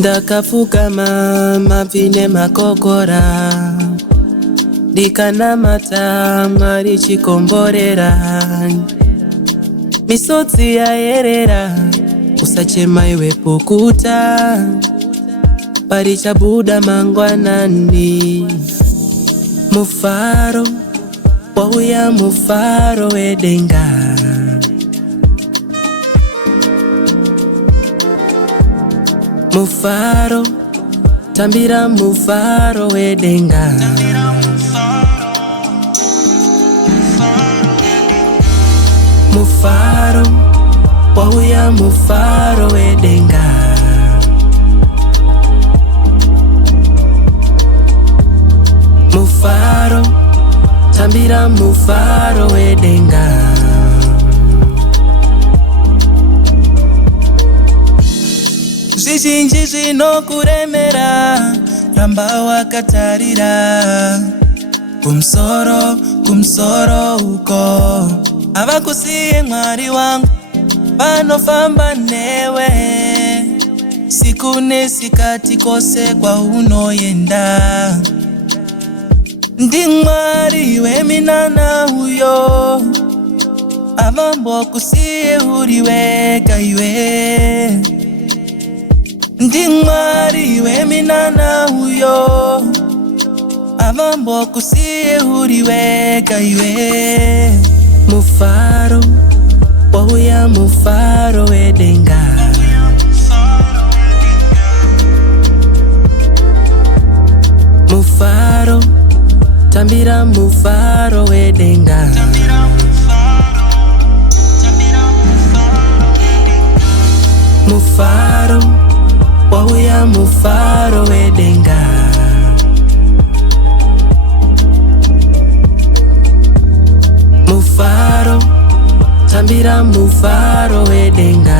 Ndakapfukama mapfine makokora, ndikanamata Mwari chikomborera. Misodzi yaerera, usachema iwe pukuta, parichabuda mangwanani. Mufaro wauya, mufaro wedenga. Mufaro, tambira mufaro wedenga. Mufaro wauya, mufaro wedenga. Mufaro, tambira mufaro wedenga. Zvizhinji zvinokuremera, ramba wakatarira kumsoro, kumsoro uko. Havakusiye Mwari wangu, vanofamba newe siku nesikati kose kwaunoenda. Ndi Mwari weminana uyo, avambokusiye uri wega iwe. Ndi Mwari weminana uyo, avambokusiye uri wega iwe. Mufaro wauya, mufaro wedenga. Mufaro, tambira mufaro wedenga. Mufaro wauya, mufaro wedenga. Mufaro, tambira mufaro wedenga.